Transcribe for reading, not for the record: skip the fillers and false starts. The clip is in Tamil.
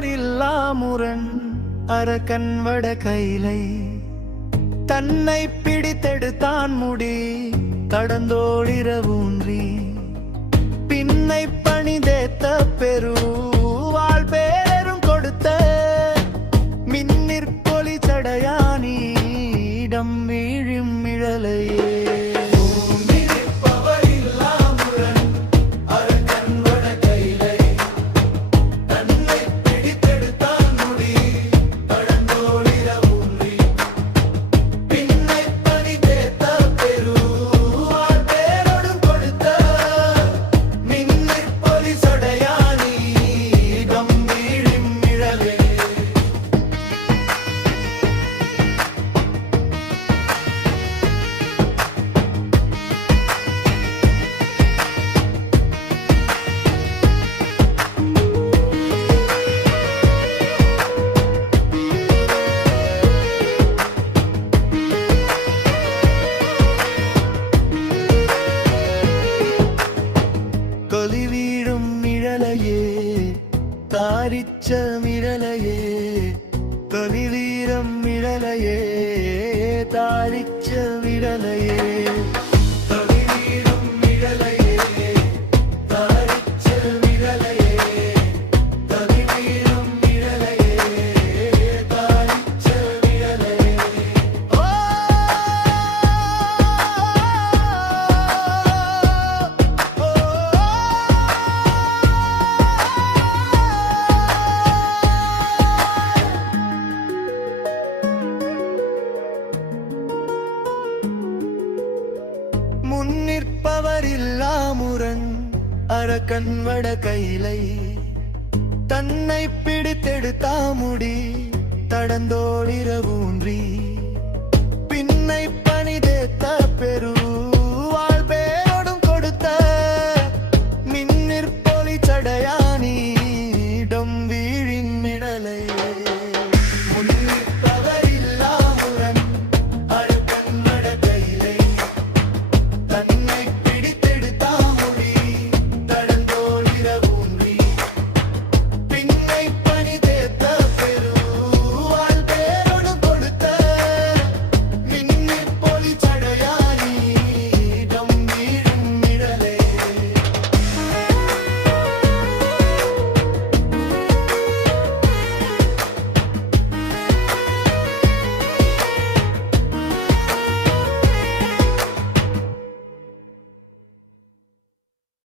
முன்னிற்பவரில்லா முரண் அரக்கன் வட கைலை தன்னை பிடித்தெடுத்தான் முடி கடந்தோடிர ஊன்றி பின்னை பணிதேத்த பெருவாழ் பேரும் கொடுத்த மின்னிற்பொலி சடையானிடம் வீழும் மிழலையே கொலிவீழும் நிழலையே தாரிச்ச மிழலையே கொலிவீரம் மிழலையே தாரிச்ச மிழலையே கொலிவீழும் மிழலையே தாரிச்ச மிழலையே கொலிவீரம் மிழலையே தாரிச்ச மிழலையே முன்னிற்பவரில்லா முரண் அரக்கன் வட கைலை தன்னை பிடித்தெடுத்தா முடி தடந்தோடிரவு